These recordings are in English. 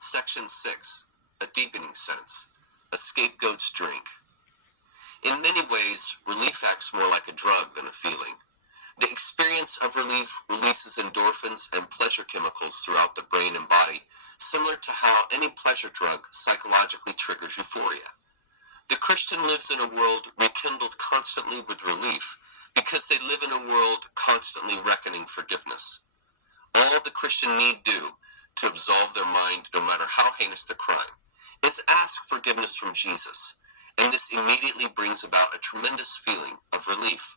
Section 6. A deepening sense. A scapegoat's drink. In many ways, relief acts more like a drug than a feeling. The experience of relief releases endorphins and pleasure chemicals throughout the brain and body, similar to how any pleasure drug psychologically triggers euphoria. The Christian lives in a world rekindled constantly with relief because they live in a world constantly reckoning forgiveness. All the Christian need do to absolve their mind, no matter how heinous the crime, is ask forgiveness from Jesus, and this immediately brings about a tremendous feeling of relief.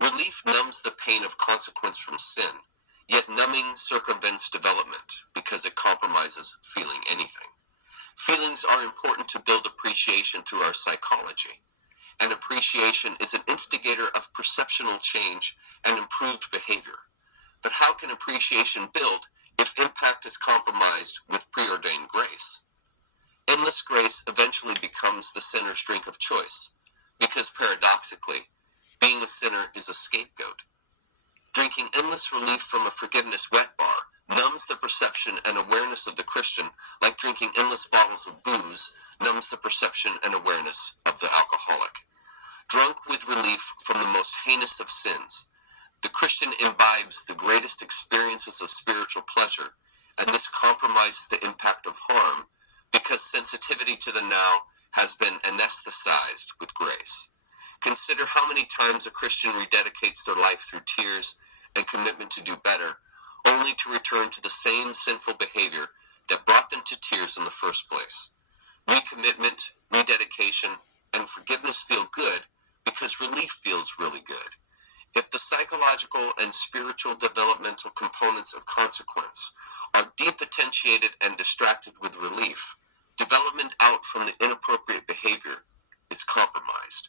Relief numbs the pain of consequence from sin, yet numbing circumvents development because it compromises feeling anything. Feelings are important to build appreciation through our psychology, and appreciation is an instigator of perceptual change and improved behavior. But how can appreciation build if impact is compromised with preordained grace? Endless grace eventually becomes the sinner's drink of choice, because paradoxically, being a sinner is a scapegoat. Drinking endless relief from a forgiveness wet bar numbs the perception and awareness of the Christian, like drinking endless bottles of booze numbs the perception and awareness of the alcoholic. Drunk with relief from the most heinous of sins, the Christian imbibes the greatest experiences of spiritual pleasure, and this compromises the impact of harm because sensitivity to the now has been anesthetized with grace. Consider how many times a Christian rededicates their life through tears and commitment to do better, only to return to the same sinful behavior that brought them to tears in the first place. Recommitment, rededication, and forgiveness feel good because relief feels really good. If the psychological and spiritual developmental components of consequence are depotentiated and distracted with relief, development out from the inappropriate behavior is compromised.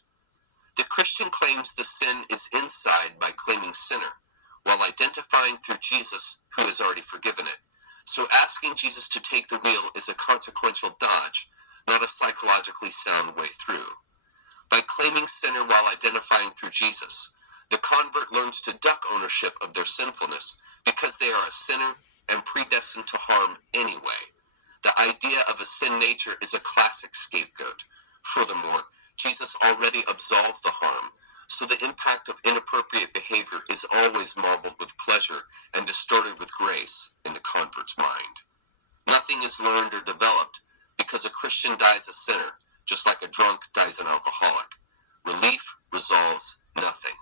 The Christian claims the sin is inside by claiming sinner, while identifying through Jesus who has already forgiven it. So asking Jesus to take the wheel is a consequential dodge, not a psychologically sound way through. By claiming sinner while identifying through Jesus, the convert learns to duck ownership of their sinfulness because they are a sinner and predestined to harm anyway. The idea of a sin nature is a classic scapegoat. Furthermore, Jesus already absolved the harm, so the impact of inappropriate behavior is always marbled with pleasure and distorted with grace in the convert's mind. Nothing is learned or developed because a Christian dies a sinner, just like a drunk dies an alcoholic. Relief resolves nothing.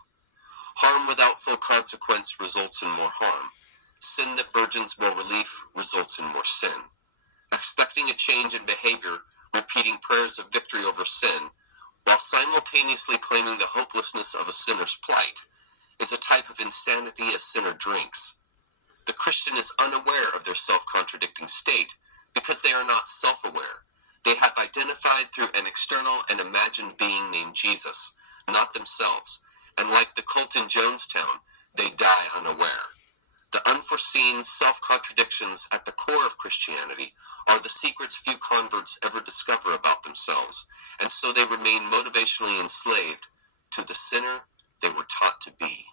Harm without full consequence results in more harm. Sin that burgeons more relief results in more sin. Expecting a change in behavior, repeating prayers of victory over sin, while simultaneously claiming the hopelessness of a sinner's plight, is a type of insanity a sinner drinks. The Christian is unaware of their self-contradicting state because they are not self-aware. They have identified through an external and imagined being named Jesus, not themselves, and like the cult in Jonestown, they die unaware. The unforeseen self-contradictions at the core of Christianity are the secrets few converts ever discover about themselves, and so they remain motivationally enslaved to the sinner they were taught to be.